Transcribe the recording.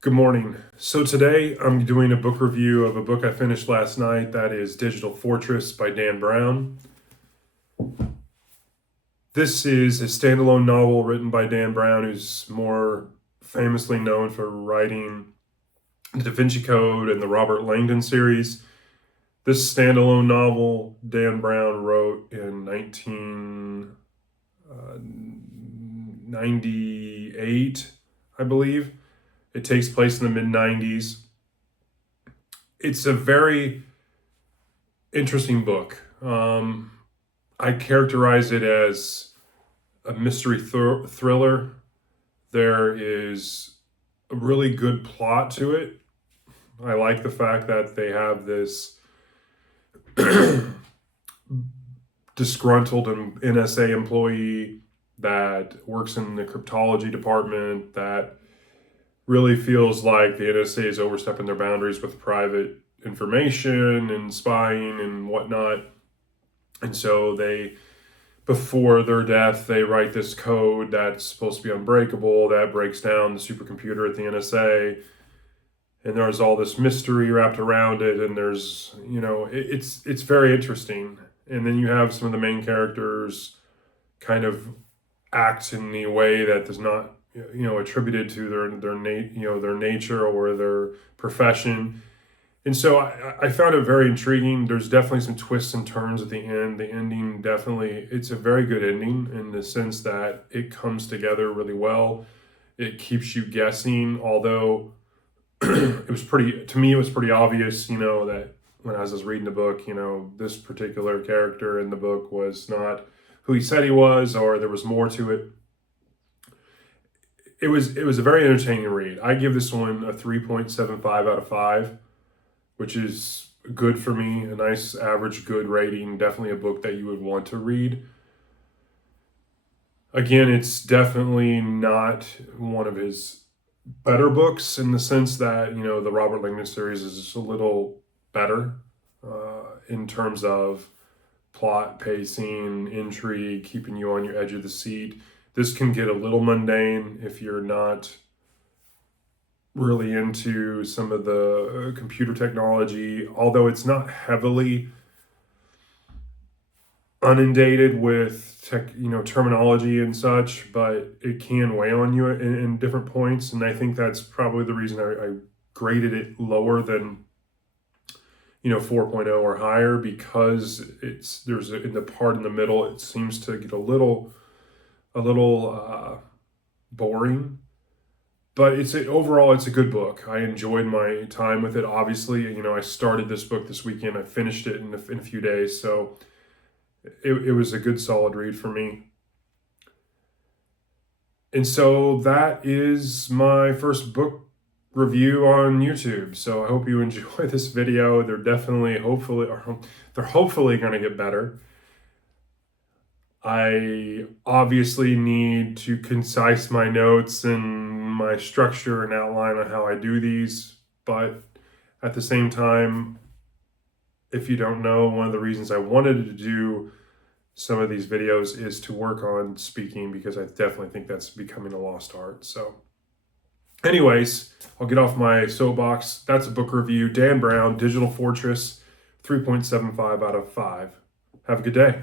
Good morning. So today I'm doing a book review of a book I finished last night. That is Digital Fortress by Dan Brown. This is a standalone novel written by Dan Brown, who's more famously known for writing the Da Vinci Code and the Robert Langdon series. This standalone novel Dan Brown wrote in 1998, I believe. It takes place in the mid-90s. It's a very interesting book. I characterize it as a mystery thriller. There is a really good plot to it. I like the fact that they have this disgruntled NSA employee that works in the cryptology department that really feels like the NSA is overstepping their boundaries with private information and spying and whatnot. And so before their death, they write this code that's supposed to be unbreakable that breaks down the supercomputer at the NSA. And there's all this mystery wrapped around it. And there's, it's very interesting. And then you have some of the main characters kind of act in the way that does not attributed to their nature or their profession. And so I found it very intriguing. There's definitely some twists and turns at the end. The ending it's a very good ending in the sense that it comes together really well. It keeps you guessing, although it was pretty obvious, that when I was reading the book, this particular character in the book was not who he said he was, or there was more to it. It was a very entertaining read. I give this one a 3.75 out of 5, which is good for me, a nice average good rating, definitely a book that you would want to read. Again, it's definitely not one of his better books in the sense that, the Robert Langdon series is just a little better in terms of plot, pacing, intrigue, keeping you on your edge of the seat. This can get a little mundane if you're not really into some of the computer technology, although it's not heavily inundated with terminology and such, but it can weigh on you in different points. And I think that's probably the reason I graded it lower than 4.0 or higher, because there's in the part in the middle, it seems to get a little boring, but overall it's a good book. I enjoyed my time with it. Obviously, I started this book this weekend. I finished it in a few days, so it was a good solid read for me. And so that is my first book review on YouTube. So I hope you enjoy this video. They're hopefully going to get better. I obviously need to concise my notes and my structure and outline on how I do these, but at the same time, if you don't know, one of the reasons I wanted to do some of these videos is to work on speaking, because I definitely think that's becoming a lost art. So anyways, I'll get off my soapbox. That's a book review. Dan Brown, Digital Fortress, 3.75 out of 5. Have a good day.